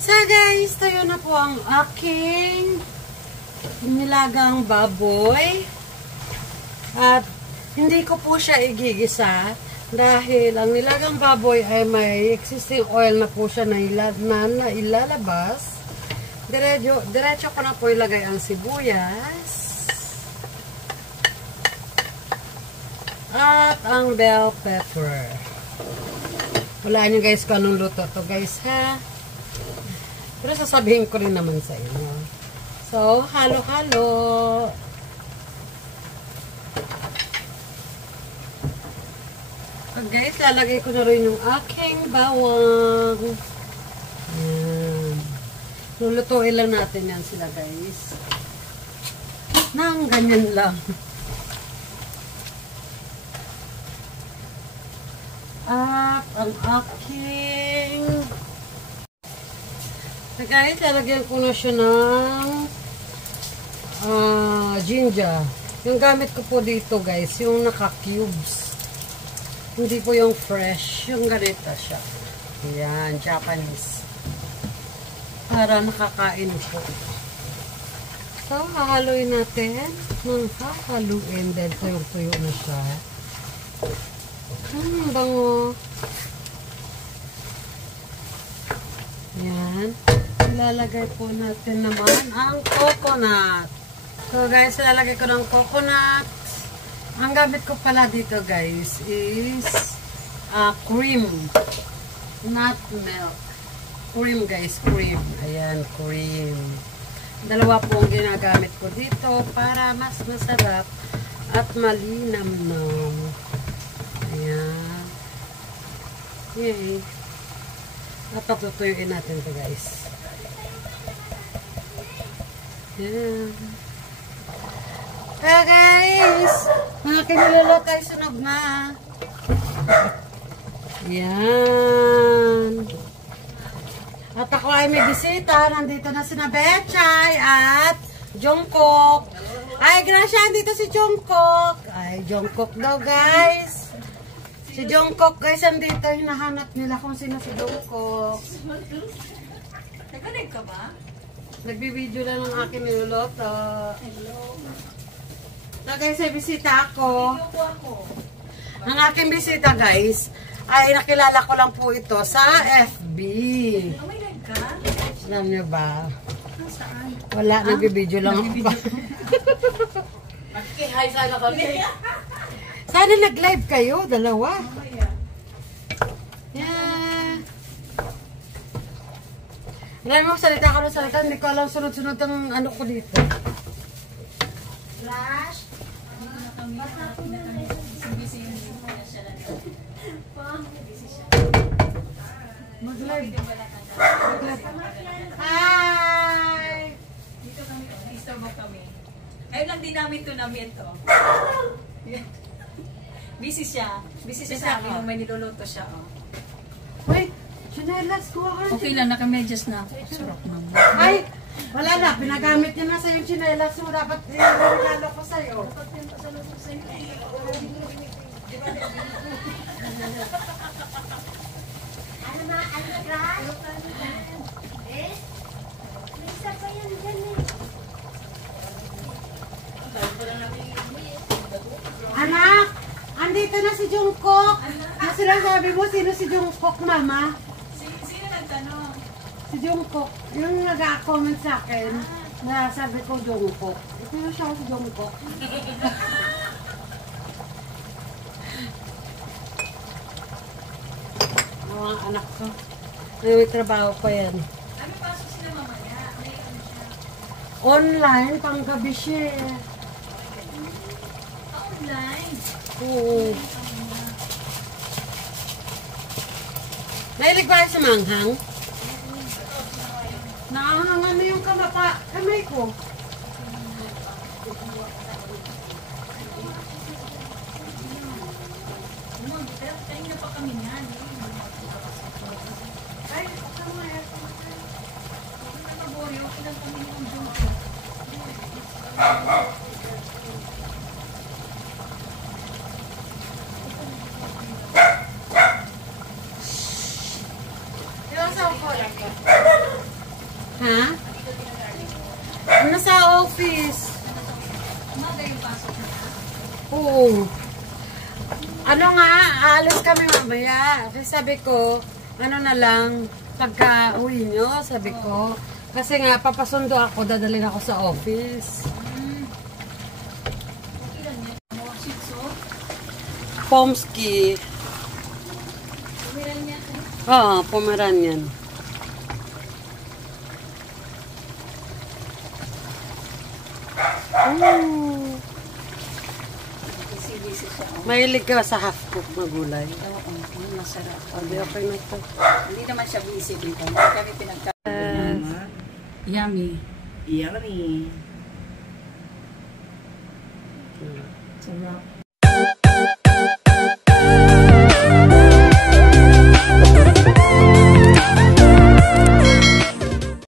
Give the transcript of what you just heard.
So guys, tayo na po ang aking nilagang baboy. At hindi ko po siya igigisa dahil ang nilagang baboy ay may existing oil na po siya na ilalabas. Diretso ko na po ilagay ang sibuyas at ang bell pepper. Walaan nyo guys kung anong luto to guys ha. Pero sasabihin ko rin naman sa inyo. So, halo-halo. So guys, lalagay ko na rin yung aking bawang. Ayan. Lulutuin lang natin yan sila guys. Nang ganyan lang. At ang aking... So guys, lalagyan ko na siya ng ginger. Yung gamit ko po dito guys, yung naka-cubes. Hindi po yung fresh. Yung ganito siya. Ayan, Japanese. Para nakakain po. So, hahaluin natin. Hahaluin dahil tuyong-tuyo na siya. Bango. Ayan. Ilalagay po natin naman ang coconut. So guys, ilalagay ko ng coconut. Ang gamit ko pala dito guys is cream. Not milk. Cream guys, cream. Ayan, cream. Dalawa po ang ginagamit ko dito para mas masarap at malinamnam. Ayan. Yay. At patutuyuin natin ito guys. Ayan. Kaya guys, mga kinilala tayo sunog na. Ayan. At ako ay may bisita. Nandito na si Betchay at Jungkook. Ay, Gracia, dito si Jungkook. Ay, Jungkook daw, guys. Si Jungkook, guys, andito. Hinahanap nila kung sino si Jungkook. Nagkanig ka ba? Nagbibideo lang ng aking niluluto. Hello. So, guys, ay bisita ako. Ang aking bisita, guys, ay nakilala ko lang po ito sa FB. Oh my God ka? Alam niyo ba? Saan? Wala, nagbibideo lang ako pa. Magkihay sana kami. Sana nag-live kayo, dalawa. Yeah. Alam mo, salita ka ng salita, hindi ko alam sunod-sunod ang ano ko dito. Flash? Mag-live. Hi! Dito kami, istorbo kami. Ngayon lang din namin ito namin ito. Busy siya. Busy siya sa amin nung may niluluto siya. Oh. Wait, chinelas ko ako. Okay lang, nakamedyas na. Sarap naman. Ay, wala na. Pinagamit niya na sa yung chinelas mo. Dapat regalo ko sa'yo. Ano ma? Ano grass? Eh? May isa pa yan dyan eh. Anak, andito na si Jungkook. Na sinasabi mo, sino si Jungkook, mama? Sino nagtanong? Si Jungkook. Yung nag-comment sa akin, na sabi ko Jungkook. Sino siya si Jungkook? Mga anak ko. May trabaho pa yan. Ano pasok sila mamaya? May ano siya? Online, panggabi siya. Online? Oo. Mahilig ba kayo sa manghang? Nakahangan mo yung kamay ko. Tayo na pa kami niyan. Ay, kasama yan. Nakaboryo, ilang kami yung joke. Ilang sa ko lang. Ha? Ano sa office? Umaga yung pasok na. Oo. Ano nga, aalis kami mamaya. Kasi sabi ko, ano na lang, pagka uwi nyo, sabi ko. Kasi nga, papasundo ako, dadalhin ako sa office. Ilan yan? Mga shih tzu? Pomsky. Umiran niya. Oo, Pomeranian. Ooh. Busy-busy siya. Mahilig ka sa half cook na gulay. Oo, masarap. Sabi, okay na ito. Hindi naman siya busy dito. Hindi kami pinagka... Yummy. Yummy. Sarap.